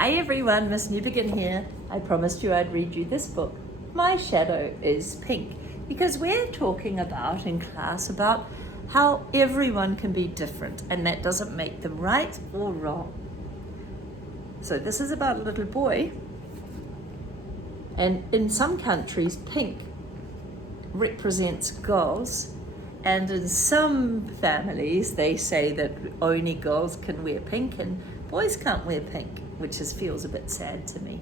Hi everyone, Miss Newbegin here. I promised you I'd read you this book. My shadow is pink, because we're talking about in class about how everyone can be different and that doesn't make them right or wrong. So this is about a little boy, and in some countries pink represents girls, and in some families they say that only girls can wear pink and boys can't wear pink, which feels a bit sad to me.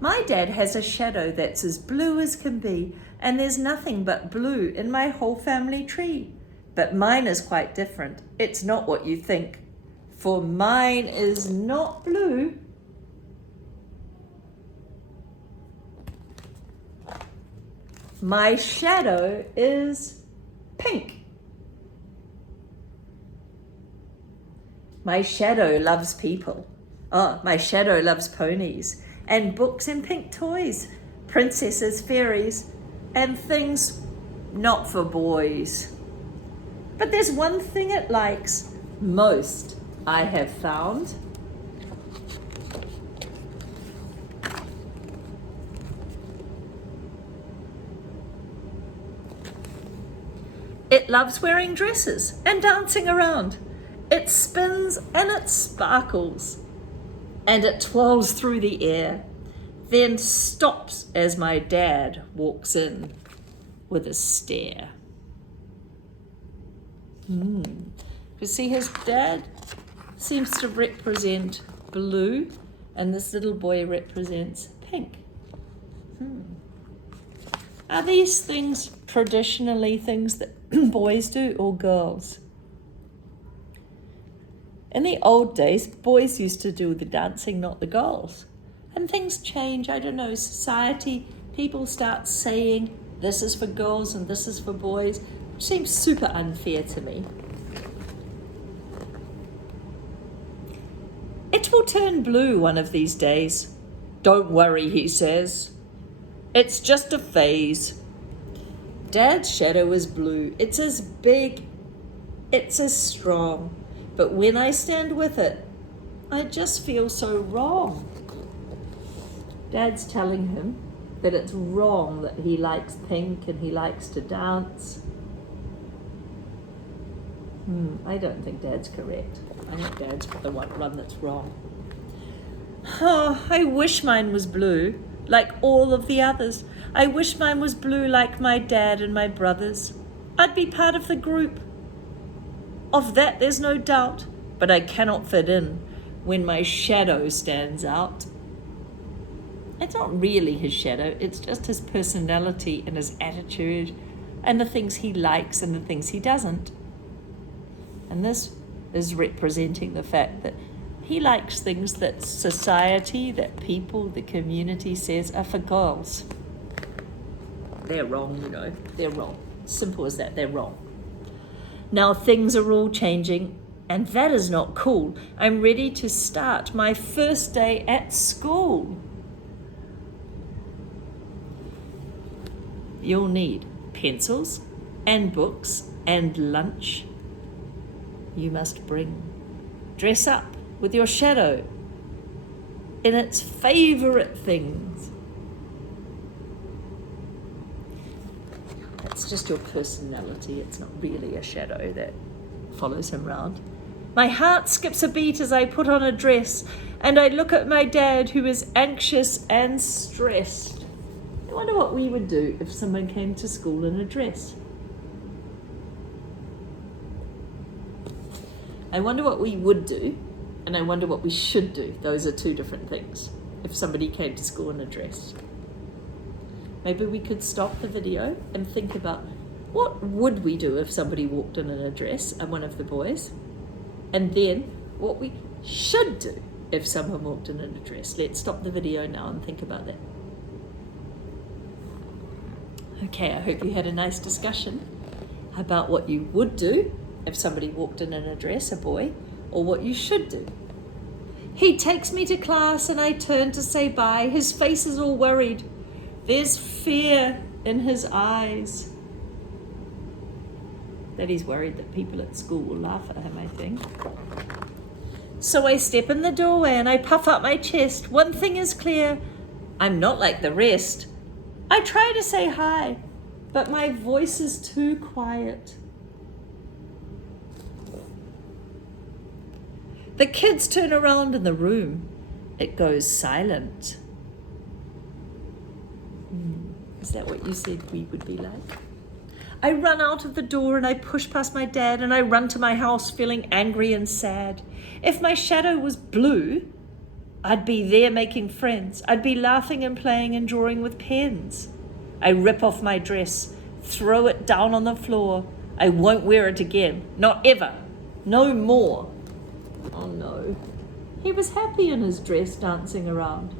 My dad has a shadow that's as blue as can be, and there's nothing but blue in my whole family tree. But mine is quite different. It's not what you think, for mine is not blue. My shadow is pink. My shadow loves people. Oh, my shadow loves ponies and books and pink toys, princesses, fairies, and things not for boys. But there's one thing it likes most, I have found. It loves wearing dresses and dancing around. It spins and it sparkles. And it twirls through the air, then stops as my dad walks in with a stare. You see, his dad seems to represent blue, and this little boy represents pink. Are these things traditionally things that boys do or girls? In the old days, boys used to do the dancing, not the girls. And things change, I don't know, society, people start saying this is for girls and this is for boys, which seems super unfair to me. It will turn blue one of these days. Don't worry, he says. It's just a phase. Dad's shadow is blue. It's as big, it's as strong. But when I stand with it, I just feel so wrong. Dad's telling him that it's wrong that he likes pink and he likes to dance. I don't think Dad's correct. I think Dad's the one that's wrong. Oh, I wish mine was blue, like all of the others. I wish mine was blue like my dad and my brothers. I'd be part of the group. Of that there's no doubt, but I cannot fit in when my shadow stands out. It's not really his shadow, it's just his personality and his attitude and the things he likes and the things he doesn't. And this is representing the fact that he likes things that society, that people, the community says are for girls. They're wrong, you know, they're wrong. Simple as that, they're wrong. Now things are all changing, and that is not cool. I'm ready to start my first day at school. You'll need pencils and books and lunch. You must bring. Dress up with your shadow in its favorite things. It's just your personality. It's not really a shadow that follows him around. My heart skips a beat as I put on a dress and I look at my dad, who is anxious and stressed. I wonder what we would do if someone came to school in a dress. I wonder what we would do, and I wonder what we should do. Those are two different things. If somebody came to school in a dress. Maybe we could stop the video and think about what would we do if somebody walked in a dress and one of the boys, and then what we should do if someone walked in a dress. Let's stop the video now and think about that. Okay, I hope you had a nice discussion about what you would do if somebody walked in a dress, a boy, or what you should do. He takes me to class and I turn to say bye. His face is all worried. There's fear in his eyes. That he's worried that people at school will laugh at him, I think. So I step in the doorway and I puff up my chest. One thing is clear, I'm not like the rest. I try to say hi, but my voice is too quiet. The kids turn around in the room. It goes silent. Is that what you said we would be like? I run out of the door and I push past my dad and I run to my house feeling angry and sad. If my shadow was blue, I'd be there making friends. I'd be laughing and playing and drawing with pens. I rip off my dress, throw it down on the floor. I won't wear it again. Not ever. No more. Oh no. He was happy in his dress dancing around.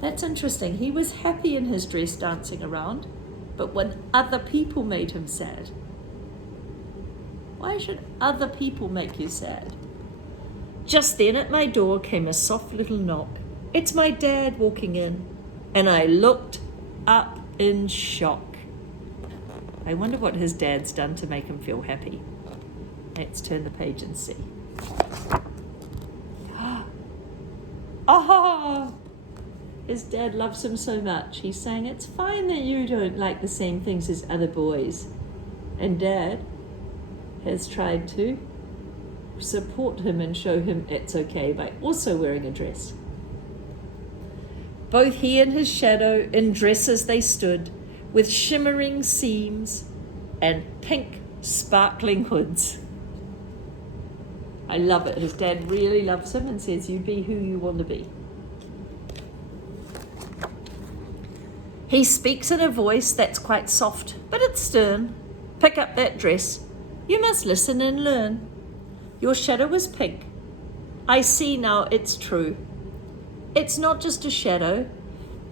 That's interesting. He was happy in his dress dancing around, but when other people made him sad. Why should other people make you sad? Just then at my door came a soft little knock. It's my dad walking in, and I looked up in shock. I wonder what his dad's done to make him feel happy. Let's turn the page and see. Ah! His dad loves him so much. He's saying, it's fine that you don't like the same things as other boys. And Dad has tried to support him and show him it's okay by also wearing a dress. Both he and his shadow in dresses they stood, with shimmering seams and pink sparkling hoods. I love it. His dad really loves him and says, you be who you want to be. He speaks in a voice that's quite soft, but it's stern. Pick up that dress. You must listen and learn. Your shadow is pink. I see now it's true. It's not just a shadow.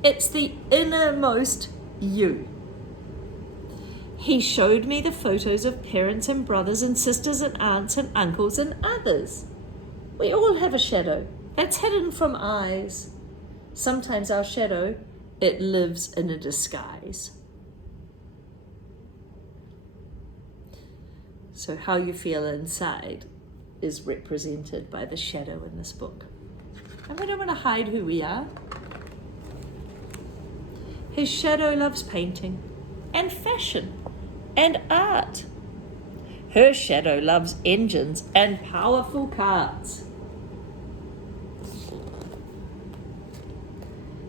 It's the innermost you. He showed me the photos of parents and brothers and sisters and aunts and uncles and others. We all have a shadow that's hidden from eyes. Sometimes our shadow, it lives in a disguise. So how you feel inside is represented by the shadow in this book. And we don't want to hide who we are. His shadow loves painting and fashion and art. Her shadow loves engines and powerful carts.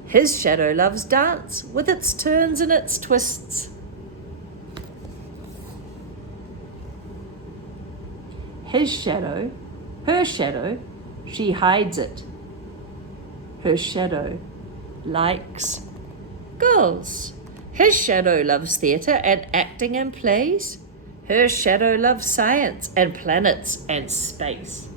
His shadow loves dance with its turns and its twists. His shadow, her shadow, she hides it. Her shadow likes girls. His shadow loves theatre and acting and plays. Her shadow loves science and planets and space.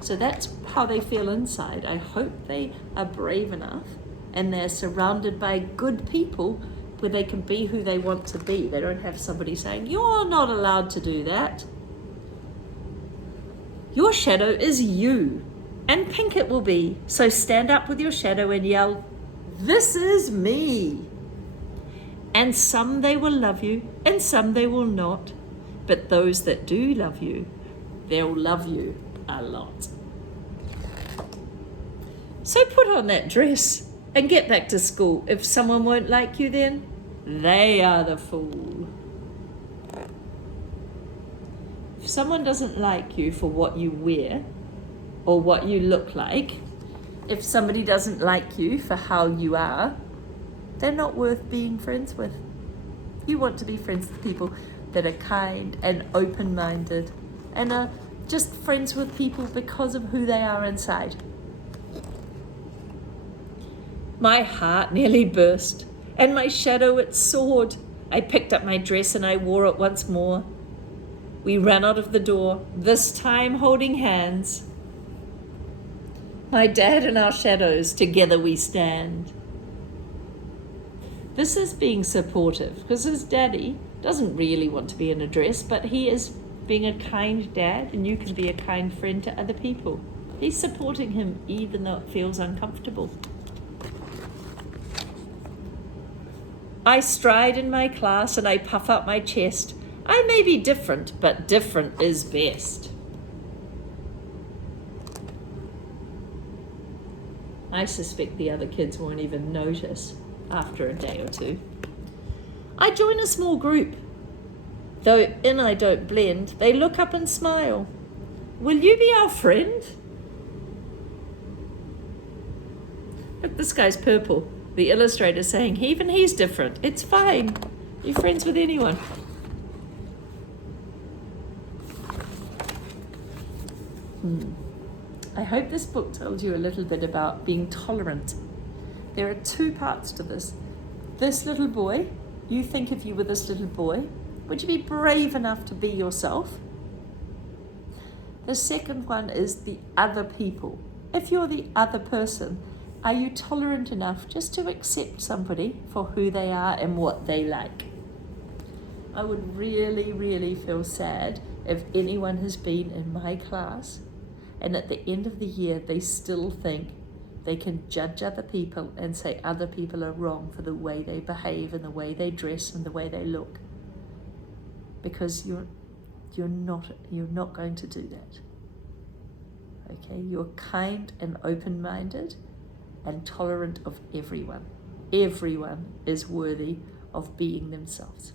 So that's how they feel inside. I hope they are brave enough and they're surrounded by good people where they can be who they want to be. They don't have somebody saying, you're not allowed to do that. Your shadow is you, and pink it will be. So stand up with your shadow and yell, this is me. And some they will love you, and some they will not. But those that do love you, they'll love you a lot. So put on that dress and get back to school. If someone won't like you then, they are the fool. If someone doesn't like you for what you wear or what you look like, if somebody doesn't like you for how you are, they're not worth being friends with. You want to be friends with people that are kind and open-minded and are just friends with people because of who they are inside. My heart nearly burst, and my shadow it soared. I picked up my dress and I wore it once more. We ran out of the door, this time holding hands. My dad and our shadows, together we stand. This is being supportive, because his daddy doesn't really want to be in a dress, but he is being a kind dad, and you can be a kind friend to other people. He's supporting him even though it feels uncomfortable. I stride in my class and I puff out my chest. I may be different, but different is best. I suspect the other kids won't even notice after a day or two. I join a small group. Though in I don't blend, they look up and smile. Will you be our friend? Look, this guy's purple. The illustrator saying, even he's different. It's fine. You're friends with anyone. I hope this book tells you a little bit about being tolerant. There are two parts to this. This little boy, you think if you were this little boy, would you be brave enough to be yourself? The second one is the other people. If you're the other person, are you tolerant enough just to accept somebody for who they are and what they like? I would really, really feel sad if anyone has been in my class and at the end of the year they still think they can judge other people and say other people are wrong for the way they behave and the way they dress and the way they look. Because you're not going to do that. Okay, you're kind and open-minded and tolerant of everyone. Everyone is worthy of being themselves.